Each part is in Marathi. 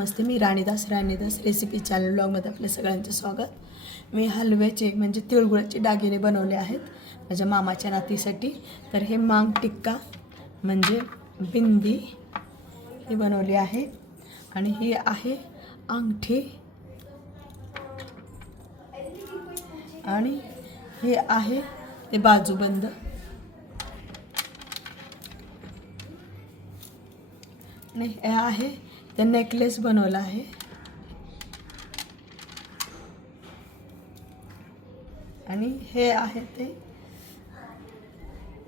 नमस्ते, मी राणीदास रेसिपी चॅनल ब्लॉगमध्ये आपल्या सगळ्यांचं स्वागत। मी हलव्याचे म्हणजे तिळगुळाचे दागिने बनवले आहेत माझ्या मामाच्या नातीसाठी। तर हे मांग टिक्का म्हणजे बिंदी ही बनवली आहे आणि ही आहे अंगठी आणि हे आहे ते बाजूबंद आणि हे आहे ते नेकलेस बनवला आहे आणि हे आहे ते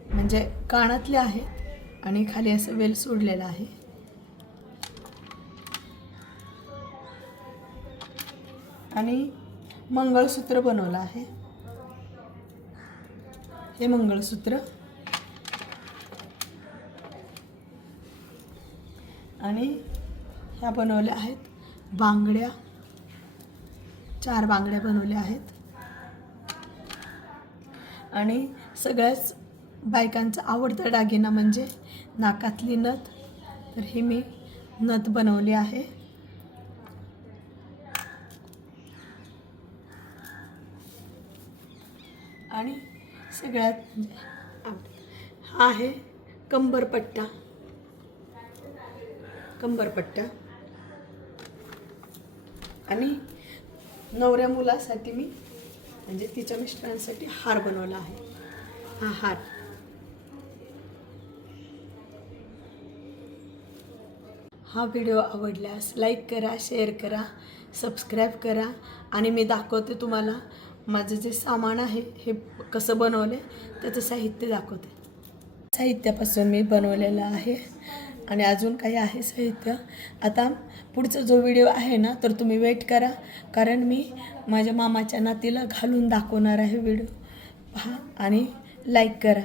म्हणजे कानातले आहेत आणि खाली असं वेल सोडलेला आहे आणि मंगळसूत्र बनवलं आहे। हे मंगळसूत्र आणि ह्या बनवल्या आहेत बांगड्या, 4 बांगड्या बनवल्या आहेत आणि सगळ्याच बायकांचा आवडता दागिना म्हणजे नाकातली नथ। तर ही मी नथ बनवली आहे आणि सगळ्यात हा आहे कंबरपट्टा आणि नवऱ्या मुलासाठी मी म्हणजे तिच्या मिस्टरांसाठी हार बनवला आहे। हा हार हा व्हिडिओ आवडल्यास लाईक करा, शेअर करा, सबस्क्राईब करा आणि मी दाखवते तुम्हाला माझं जे सामान आहे हे कसं बनवले त्याचं साहित्य दाखवते। साहित्यापासून मी बनवलेलं आहे आणि अजून काही आहे साहित्य। आता पुढचा जो व्हिडिओ आहे ना तर तुम्ही वेट करा, कारण मी माझ्या मामाच्या नातीला घालून दाखवणार आहे व्हिडिओ। पहा आणि लाईक करा।